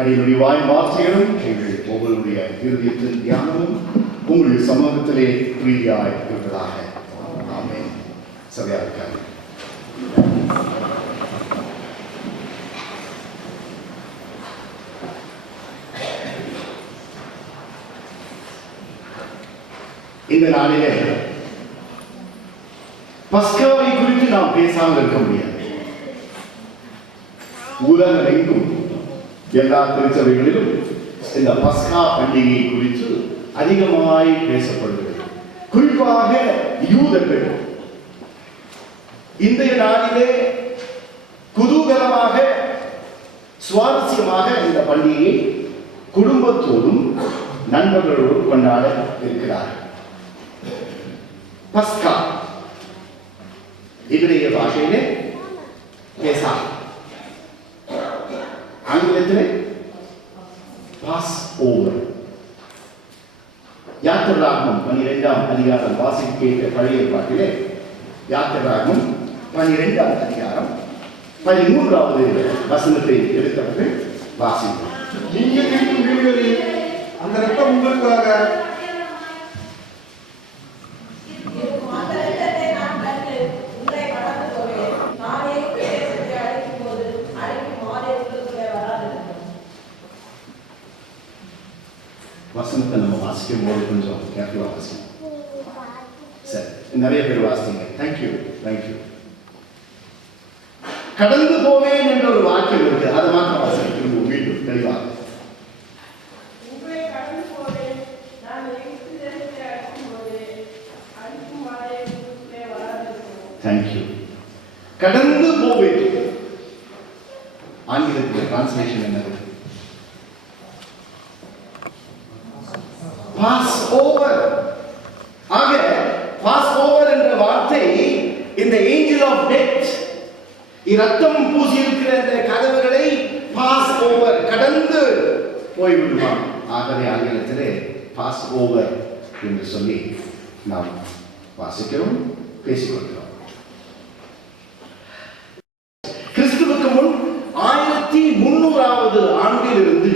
அடியுடைய வார்த்தைகளும் எங்கள் ஒவ்வொருடைய இருதயத்தின் தியானமும் உங்களுடைய சமூகத்திலே பிரீதியாய் இருப்பதாக. ஆமென். சபையாருக்காக இந்த நாளிலே பஸ்காவை குறித்து நாம் பேசாமல் இருக்க முடியாது. உலகெங்கும் எல்லா திருச்சபைகளிலும் இந்த பஸ்கா பண்டிகை குறித்து அதிகமாய் பேசப்படுகிறது. குறிப்பாக யூதர்கள் இன்றைய நாளிலே குதூகலமாக சுவாரஸ்யமாக இந்த பண்டிகையை குடும்பத்தோடும் நண்பர்களோடும் கொண்டாட இருக்கிறார்கள். பஸ்கா இவருடைய பாஷையிலே பேசா, ஆங்கிலத்திலே பாஸ் ஓவர். யாத்திராகமம் 12ஆம் அதிகாரம் வாசிக்க பழைய பாட்டிலே யாத்திராகமம் 12ஆம் அதிகாரம் 13வது வசனத்தை எடுத்தவர்கள் வாசிப்போம். நீங்கள் இருக்கும் வீடுகளில் அந்த ரத்தம் உங்களுக்காக வசனத்தை நம்ம வாசிக்கும் போது கொஞ்சம் கேர்ஃபுல்லாக வாசிக்கணும். சரி, நிறைய பேர் வாசிங்க. தேங்க்யூ. கடந்து போவேன் என்ற ஒரு வாக்கியம் இருக்கு, அதை மாத்திரம் வாசிக்கணும் மீண்டும் தெளிவாக. தேங்க்யூ. கடந்து போவேன் ஆங்கிலத்தில் டிரான்ஸ்லேஷன் என்னது? Pass over. ஆக பாஸ் ஓவர் என்ற வார்த்தை இந்த ஏஞ்சல் ஆஃப் டெத், இரத்தம் பூசி இருக்கிற இந்த கதவுகளை பாஸ் ஓவர், கடந்து போய்விடுவான். ஆகவே ஆங்கிலத்திலே பாஸ் ஓவர் என்று சொல்லி நாம் வாசிக்கிறோம், பேசிக்கொள்கிறோம். கிறிஸ்துவுக்கு முன் 1300வது ஆண்டிலிருந்து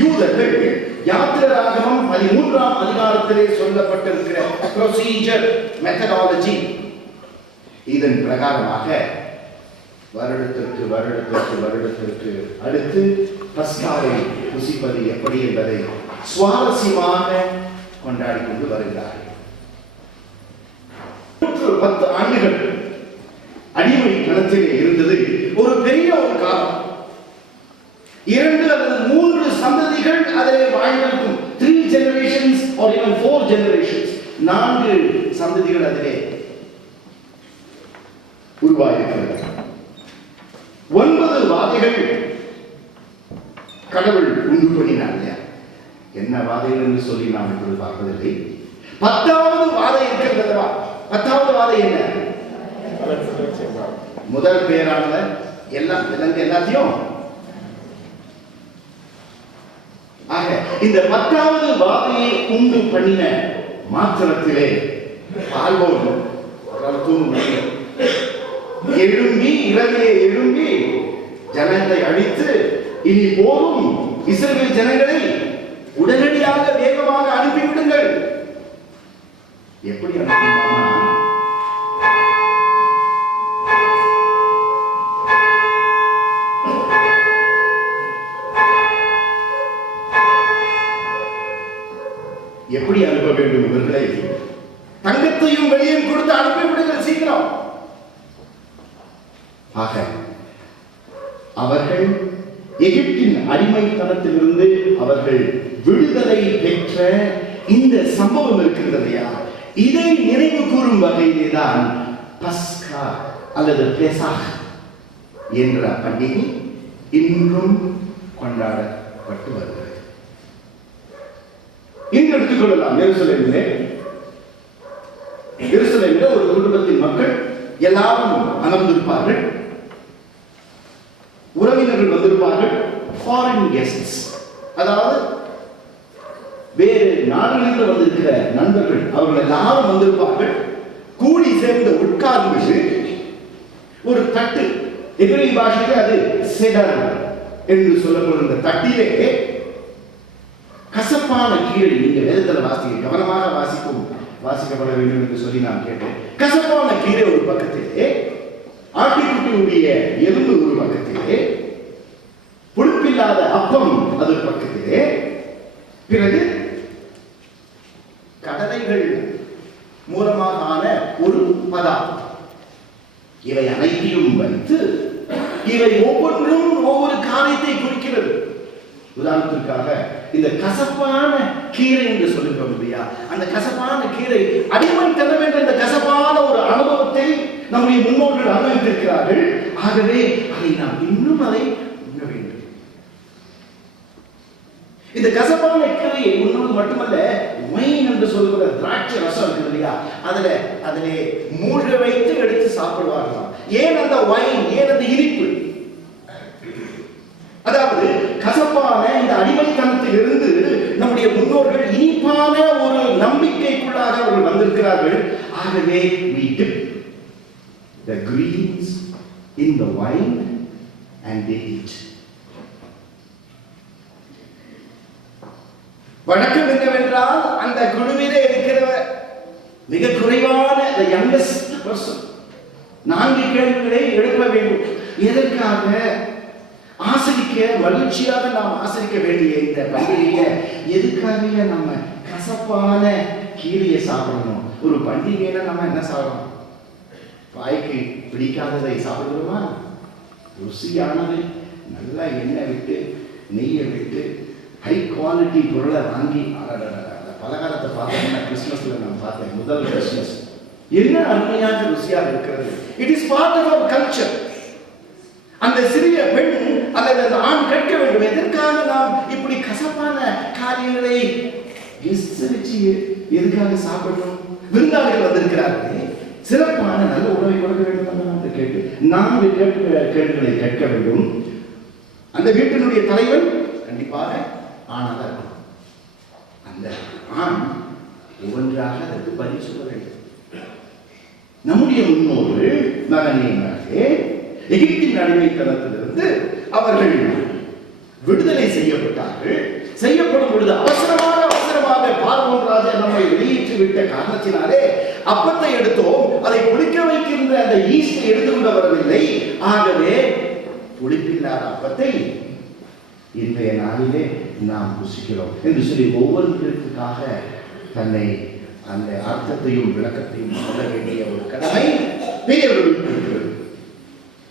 யூதர்கள் யாத்திராகமம் 13ஆம் அதிகாரத்திலே சொல்லப்பட்டிருக்கிற ப்ரொசீஜர், மெத்தடாலஜி, இதன் பிரகாரமாக வருடத்திற்கு அடுத்து பஸ்காவை புசிப்பது எப்படி என்பதை சுவாரஸ்யமாக கொண்டாடி கொண்டு வருகிறார்கள். 110 ஆண்டுகள் அடிமை களத்திலே இருந்தது ஒரு பெரிய ஒரு காலம். 2 அல்லது 3 சந்ததிகள் அதிலே வாழ்ந்திருக்கும். 3 generations or even 4 generations, 4 சந்ததிகள் அதிலே உருவாயிருக்கிறது. 9 வாதைகள் கடவுள் உண்டு பண்ணினார். என்ன வாதைகள் என்று சொல்லி நாம் இப்பொழுது பார்ப்பதில்லை. 10வது வாதை இருக்கிறது. 10வது வாதை என்ன? முதல் பேரான எல்லாத்தையும். ஆக இந்த 10வது வாதையை உண்டு பண்ணின மாத்திரத்திலே பால்போல் எழும்பி ஜனங்களை அழித்து இனி போதும், இஸ்ரவேல் ஜனங்களை உடனடியாக வேகமாக அனுப்பிவிடுங்கள். எப்படி அனுப்பினாமா? எப்படி அனுப்ப வேண்டும்? இவர்களை தங்கத்தையும் வெளியும் கொடுத்து அனுப்பிவிடுங்கள் சீக்கிரம். ஆக அவர்கள் எகிப்தின் அடிமைத்தனத்திலிருந்து அவர்கள் விடுதலை பெற்ற இந்த சம்பவம் இருக்கிறதையா, இதை நினைவு கூறும் வகையிலே தான் பஸ்கா அல்லது பெசாக் என்ற பண்டிகை இன்றும் கொண்டாடப்பட்டு வருகிறது. இன்று எடுத்துக்கொள்ளலாம். எருசலேமிலே ஒரு குடும்பத்தின் மக்கள் எல்லாரும் அமர்ந்திருப்பார்கள். உறவினர்கள் வந்திருப்பார்கள். ஃபாரின் கெஸ்ட்ஸ், அதாவது வேறு நாடுகளிலிருந்து வந்திருக்கிற நண்பர்கள், அவர்கள் எல்லாரும் வந்திருப்பார்கள். கூடி சேர்ந்து உட்கார்ந்து ஒரு தட்டு, எபிரேய பாஷையில் அது செடர், என்று சொல்லப்படும் இந்த தட்டிலே கசப்பான கீரை, நீங்க வேதத்தில் வாசிக்க கவனமாக வாசிக்கப்பட வேண்டும் என்று சொல்லி நான் கேட்டேன். கசப்பான கீரை ஒரு பக்கத்திலே, ஆட்டுக்குட்டியுடைய எலும்பு ஒரு பக்கத்திலே, புளிப்பில்லாத அப்பம் அது பக்கத்திலே, பிறகு கடலைகள் மூலமாக ஆன ஒரு பதார்த்தம், இவை அனைத்தையும் வைத்து இவை ஒவ்வொன்றும் ஒவ்வொரு காரியத்தை குறிக்கிறது. உதாரணத்திற்காக இந்த கசப்பான கீரை என்று சொல்லுகிறோம் இல்லையா, அந்த கசப்பான கீரை அடிமைத்தனம் என்ற இந்த கசப்பான ஒரு அனுபவத்தை நம்முடைய முன்னோர்கள் அனுபவித்திருக்கிறார்கள். ஆகவே அதை நாம் இன்னும் அதை உண்ண வேண்டும். இந்த கசப்பான கீரையை உண்ணுவது மட்டுமல்ல, வைன் என்று சொல்லுகிற திராட்சை ரசம் இருக்குது இல்லையா, அதிலே மூழ்க வைத்து எடுத்து சாப்பிடுவார்களாம். ஏன் அந்த வைன், ஏன் அந்த இனிப்பு? அதாவது கசப்பான இந்த அடிமைத்தனத்தில் இருந்து நம்முடைய முன்னோர்கள் இனிப்பான ஒரு நம்பிக்கைக்குள்ளாக அவர்கள் வந்திருக்கிறார்கள். ஆகவே we dip the greens in the wine and they eat. வழக்கம் என்னவென்றால், அந்த குழுவிலே இருக்கிற மிக குறைவான the youngest person 4 கேள்விகளை எழுப்ப வேண்டும். எதற்காக? ஆசரிக்க, மகிழ்ச்சியாக நாம் ஆசரிக்க வேண்டிய இந்த பண்டிகையை எதுக்காக நம்ம கசப்பான கீரையை சாப்பிடணும்? ஒரு பண்டிகையில நம்ம என்ன சாப்பிடணும்? வாய்க்கு பிடிக்காததை சாப்பிடுவோமா? ருசியானது, நல்லா எண்ணெய் விட்டு நெய்யை விட்டு ஹை குவாலிட்டி பொருளை வாங்கி, பலகாரத்தை பார்த்தோம்னா கிறிஸ்துமஸ்ல நான் பார்த்தேன், முதல் கிறிஸ்துமஸ் என்ன அருமையாக ருசியாக இருக்கிறது. It is part of our culture. அந்த சிறிய பெண் அல்லது அந்த ஆண் கேட்க வேண்டும், எதற்காக நாம் இப்படி கசப்பான காரியங்களை வச்சு எதுக்காக சாப்பிடணும்? விருந்தாளிகள் வந்திருக்கிறார்களே, சிறப்பான நல்ல உணவை கொடுக்க வேண்டும் என்று கேட்டு 4 கேள்விகளை கேட்க வேண்டும். அந்த வீட்டினுடைய தலைவன் கண்டிப்பாக ஆணாக இருக்கும். அந்த ஆண் ஒவ்வொன்றாக அதற்கு பதில் சொல்ல வேண்டும். நம்முடைய முன்னோர்கள் மகனே எகிப்தின் அடிமைத்தனத்திலிருந்து அவர்கள் விடுதலை செய்யப்பட்டார்கள். செய்யப்படும் பொழுது அவசரமாக பார்வோன் ராஜா நம்மை வெளியேற்றி விட்ட காரணத்தினாலே அப்பத்தை எடுத்தோம், அதை புளிக்க வைக்கின்ற அந்த ஈஸ்டை எடுத்துக்கொண்டு வரவில்லை. ஆகவே புளிப்பில்லாத அப்பத்தை இன்றைய நாளிலே நாம் ருசிக்கிறோம் என்று சொல்லி ஒவ்வொருவருக்காக தன்னை அந்த அர்த்தத்தையும் விளக்கத்தையும் சொல்ல வேண்டிய ஒரு கடமை பெரியவர்களுக்கு இருக்கிறது.